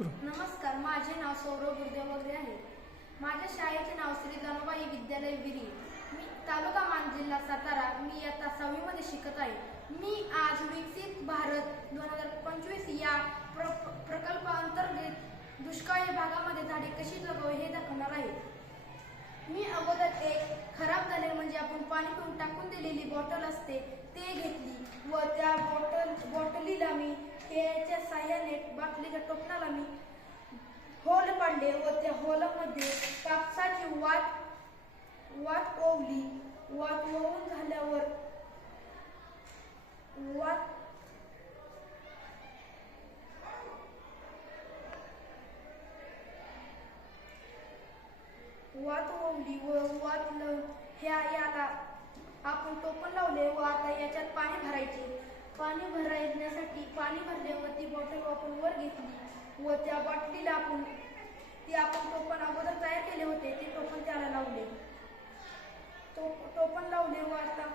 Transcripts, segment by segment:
नमस्कार, माझे नाव सौरभ गुरुदेव वगैरे आहे. माझ्या शाळेचे नाव श्री गणबाई विद्यालय विरी. मी तालुका मान जिल्हा सातारा. मी इयत्ता 6वी मध्ये शिकत आहे. मी आज विकसित भारत 2025 या प्रकल्पाअंतर्गत दुष्काळी भागामध्ये झाडे कशी जगवावी हे दाखवणार आहे. मी अगोदर एक खराब झाले म्हणजे आपण पाणी पिऊन टाकून दिलेली बॉटल असते ते घेतली व त्या बॉटलीला मी खेळ्याच्या साह्याने बाटलीच्या टोपणाला मी होल पाडले व त्या होलमध्ये कापसाची वात ओवली. वात ओवून झाल्यावर वात ओवली व याला आपण टोपण लावले व आता याच्यात पाणी भरायचे. पाणी भरण्यासाठी पाणी भरल्यावर ती बॉटल आपण वर घेतली व त्या बाटलीला आपण टोपण अगोदर तयार केले होते ते टोपण त्याला लावले. टोपण लावले व आता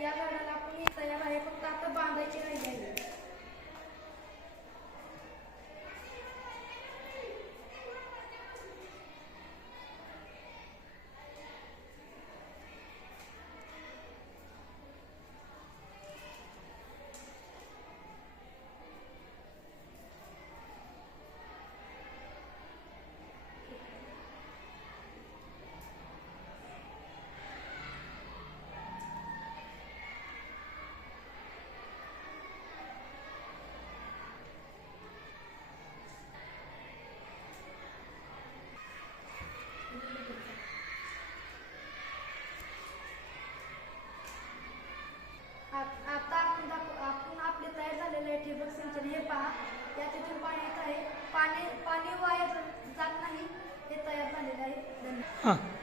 या झाडाला आपण तयार आहे, फक्त आता बांधायचे राहिले आहे. आता आपण आपले तयार झालेले ठिबक सिंचन हे पहा. याच्यातून पाणी येत आहे. पाणी वाया जात नाही. हे तयार झालेले आहे. धन्यवाद.